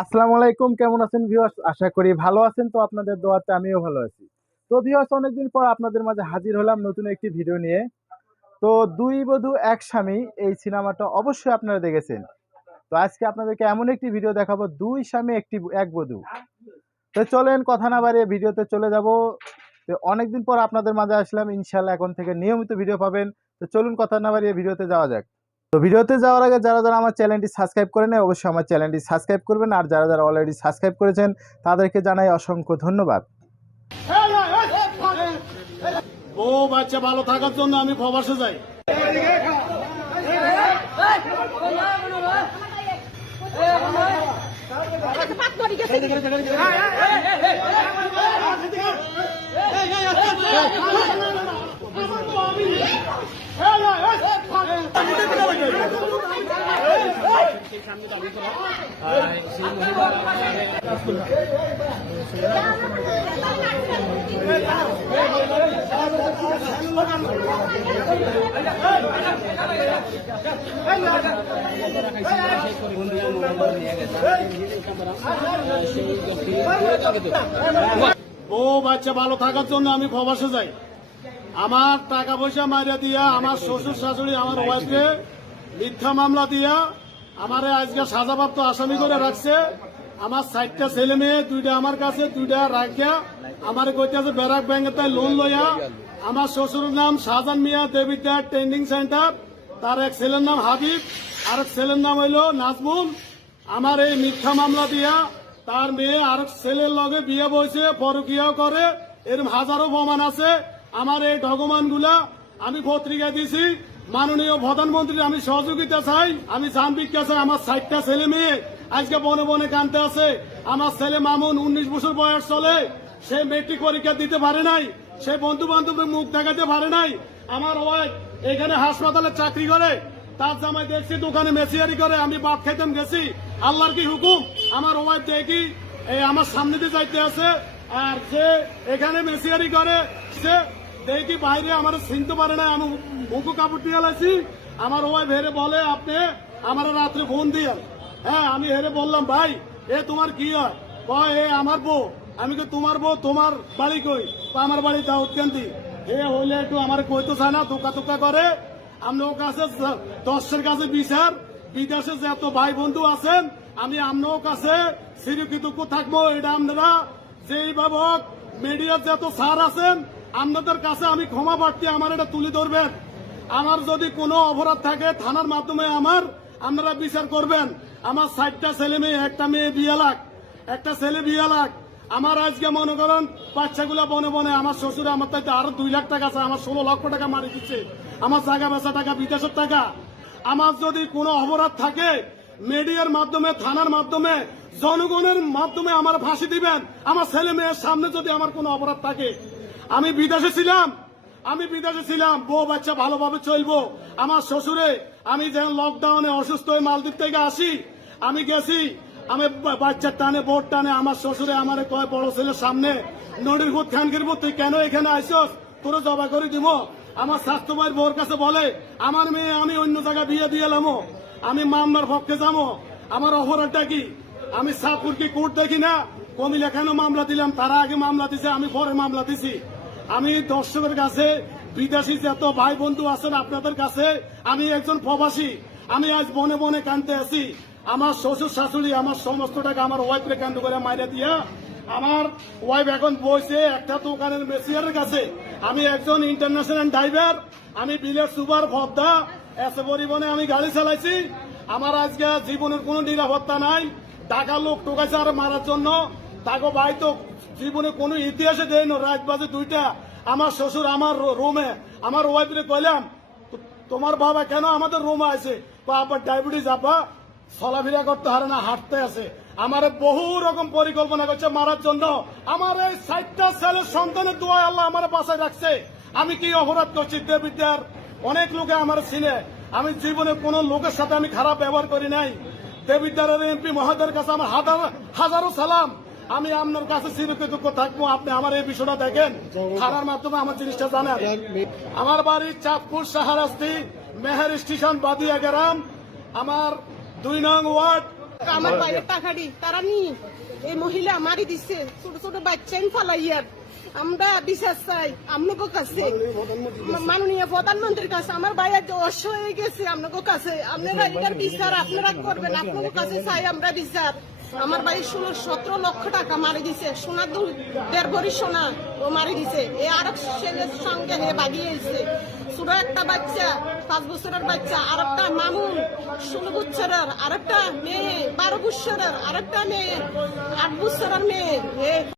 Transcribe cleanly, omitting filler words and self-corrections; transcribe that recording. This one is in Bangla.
আসসালামু আলাইকুম, কেমন আছেন ভিউয়ার্স? আশা করি ভালো আছেন। তো আপনাদের দোয়াতে আমিও ভালো আছি। তো ভিউয়ার্স, অনেকদিন পর আপনাদের মাঝে হাজির হলাম নতুন একটি ভিডিও নিয়ে। তো 'দুই বধূ এক স্বামী' এই সিনেমাটা অবশ্যই আপনারা দেখেছেন। তো আজকে আপনাদেরকে এমন একটি ভিডিও দেখাবো, ২ স্বামী এক বধূ। তো চলেন কথা না বাড়িয়ে ভিডিওতে চলে যাব। তো অনেকদিন পর আপনাদের মাঝে আসলাম, ইনশাআল্লাহ এখন থেকে নিয়মিত ভিডিও পাবেন। তো চলুন কথা না বাড়িয়ে ভিডিওতে যাওয়া যাক। তো ভিডিওতে যাওয়ার আগে যারা আমার চ্যানেলটি সাবস্ক্রাইব করে নেয়, অবশ্যই আমার চ্যানেলটি সাবস্ক্রাইব করবেন। আর যারা অলরেডি সাবস্ক্রাইব করেছেন তাদেরকে জানাই অসংখ্য ধন্যবাদ। ও বাচ্চা ভালো থাকার জন্য আমি প্রবাসে যাই। ও বাচ্চা ভালো থাকার জন্য আমি প্রবাসে যাই। আমার টাকা পয়সা মারিয়া দিয়া, আমার শ্বশুর শাশুড়ি আমার ওয়াইফকে মিথ্যা মামলা দিয়া আমারে আজকে সাজাপ্রাপ্ত আসামি করে রাখছে। আমার 60টা ছেলে মেয়ে, 2টা আমার কাছে, 2টা রাখিয়া আমার কইতেছে ব্যারাক ব্যাংকে তাই লোন লইয়া। আমার শ্বশুরের নাম শাহজাহান মিয়া, দেবিদ্যার ট্রেনিং সেন্টার। তার এক ছেলের নাম হাবিব, আর এক ছেলের নাম হইল নাজমুল। আমার এই মিথ্যা মামলা দিয়া তার মেয়ে আর ছেলের লগে বিয়ে বইছে, পরকিয়াও করে, এরকম হাজারো প্রমাণ আছে। আমার এই ডকুমেন্টগুলা আমি পত্রিকায় দিছি। মাননীয় প্রধানমন্ত্রীর আমি সহযোগিতা চাই, আমি জানবিজ্ঞা চাই। আমার 60টা ছেলে মেয়ে আজকে বনে বনে কানতে আছে। আমার ছেলে মামুন 19 বছর বয়স চলে, সে মেট্রিক পরীক্ষা দিতে পারে নাই, সে বন্ধু বান্ধবের মুখ দেখাতে পারে নাই। আমার ওয়াইফ এখানে হাসপাতালে চাকরি করে, তার জামাই দেখছি দোকানে মেসিয়ারি করে। আমি বাপ খাইতাম গেছি, আল্লাহর কি হুকুম। আমার ওয়াইফ দেখি এই আমার সামনে দিয়ে যাইতে আছে, আর সে এখানে মেসিয়ারি করে। সে দেখি বাইরে আমার চিনতে পারে না, আমি মুখো কাপড় দিয়ে লাইছি। আমার ওয়াইফ হেরে বলে আপনি আমার রাত্রে ফোন দিয়ে। হ্যাঁ, আমি হেরে বললাম ভাই এ তোমার কি হয়? কয় এ আমার বউ। আমি কি তোমার বউ, তোমার বাড়ি কই? আমার বাড়ি দাউদকান্দি। এ হইলে একটু আমার কইতে চায় না, ধোকা ধোকা করে। আপনার কাছে 10-এর কাছে বিচার, বিদেশে যে এত ভাই বন্ধু আছেন, আমি আপনার কাছে চিরকৃতজ্ঞ থাকবো। এটা আপনারা যেইভাবে মিডিয়ার যত স্যার আছেন, আপনাদের কাছে আমি ক্ষমা প্রার্থী, আমার এটা তুলে ধরবেন। আমার যদি কোনো অপরাধ থাকে থানার মাধ্যমে আপনারা বিচার করবেন। আমার 60টা ছেলে মেয়ে, একটা মেয়ে বিয়ে লাখ, একটা ছেলে বিয়ে লাখ। আমার আজকে মনে করেন বাচ্চাগুলা বনে বনে, আমার শ্বশুর আমার তাইতে আরো 2 লাখ টাকা আছে, আমার 16 লক্ষ টাকা মারি দিচ্ছে। আমার জায়গা বেচা টাকা, বিদেশের টাকা। আমার যদি কোনো অপরাধ থাকে মিডিয়ার মাধ্যমে, থানার মাধ্যমে, জনগণের মাধ্যমে আমার ফাঁসি দিবেন। আমার ছেলে মেয়ের সামনে যদি আমার কোনো অপরাধ থাকে, আমি বিদেশে ছিলাম, বউ বাচ্চা ভালোভাবে চলবো। আমার শ্বশুরে আমি যেন লকডাউনে অসুস্থ হয়ে মালদ্বীপ থেকে আসি, আমি গেছি, আমি বাচ্চার টানে বোট টানে আমার শ্বশুরে আমার কয় বড় ছেলের সামনে নদীর ভূত খান করবো, তুই কেন এখানে আইসস, তোর জবা করে দিব। আমার স্বাস্থ্য ভাইয়ের বউর কাছে বলে আমার মেয়ে আমি অন্য জায়গায় বিয়ে দিয়ে এলামো, আমি মামলার পক্ষে যাবো। আমার অপরাধটা কি? আমি সাতপুর কি কোর্ট দেখি না? কমিলা কেন মামলা দিলাম? তারা আগে মামলা দিছে, আমি পরে মামলা দিছি। আমি দর্শকের কাছে, বিদেশি যত ভাই বন্ধু আছেন আপনাদের কাছে, আমি একজন প্রবাসী, আমি আজ বনে বনে কানতে আছি। আমার শ্বশুর শাশুড়ি আমার সমস্ত টাকা আমার ওয়াইফকে কান্ড করে মাইরা দিয়া, আমার ওয়াইফ এখন বসে একটা দোকানের মেসিয়ারের কাছে। আমি একজন ইন্টারন্যাশনাল ড্রাইভার, আমি বিলের সুপার ভদ্দা, এসে পরিবহনে আমি গাড়ি চালাইছি। আমার আজকে জীবনের কোনো নিরাপত্তা নাই। টাকা লোক টোকাইছে আর মারার জন্য। তাকে ভাই তো জীবনে কোনো ইতিহাসে দেয় না। রাত বাজে 2টা, আমার শ্বশুর আমার রুমে, আমার ওয়াইফরে কইলাম তোমার বাবা কেন আমাদের রুমে আছে? আবার ডায়াবেটিস, আপা চলাফেরা করতে পারে না, হাঁটতে আছে। আমার বহু রকম পরিকল্পনা করছে মারার জন্য। আমার এই 60টা ছেলের সন্তানের দোয়ায় আল্লাহ আমার বাসায় রাখছে। আমি কি অপরাধ করছি? দেবিদ্যার অনেক লোকে আমার চিনে, আমি জীবনে কোন লোকের সাথে আমি খারাপ ব্যবহার করি নাই। দেবিদ্যারের এমপি মহোদয়ের কাছে আমার হাজারো সালাম। আমি আপনার কাছে চিরকৃতজ্ঞ থাকবো। আপনি আমার এই বিষয়টা দেখেন, থানার মাধ্যমে আমার জিনিসটা জানেন। আমার বাড়ি চাঁদপুর সাহারাস্তি, মেহের স্টেশন, বাদিয়া গ্রাম। আমার 2 নং ওয়ার্ড, আমার ভাইয়ের টাকা দি তারা নি এই মহিলা মারি দিচ্ছে ছোট ছোট বাচ্চাই ফালাইয়ার আমরা বিশ্বাস চাই আপনাকে কাছে মাননীয় প্রধানমন্ত্রীর কাছে আমার ভাইয়ের অস হয়ে গেছে আপনাকে কাছে আপনারা এটার বিচার আপনারা করবেন আপনাকে কাছে চাই আমরা বিচার আমার ভাই 16-17 লক্ষ টাকা মারি দিছে সোনা 1.5 ভরি সোনা ও মারি দিছে এ আর ছেলের সঙ্গে হে বাগিয়ে এসে ছোট একটা বাচ্চা 5 বছরের বাচ্চা আর একটা মামুন 16 বছরের আর একটা মেয়ে 12 বছরের আর একটা মেয়ে 8 বছরের মেয়ে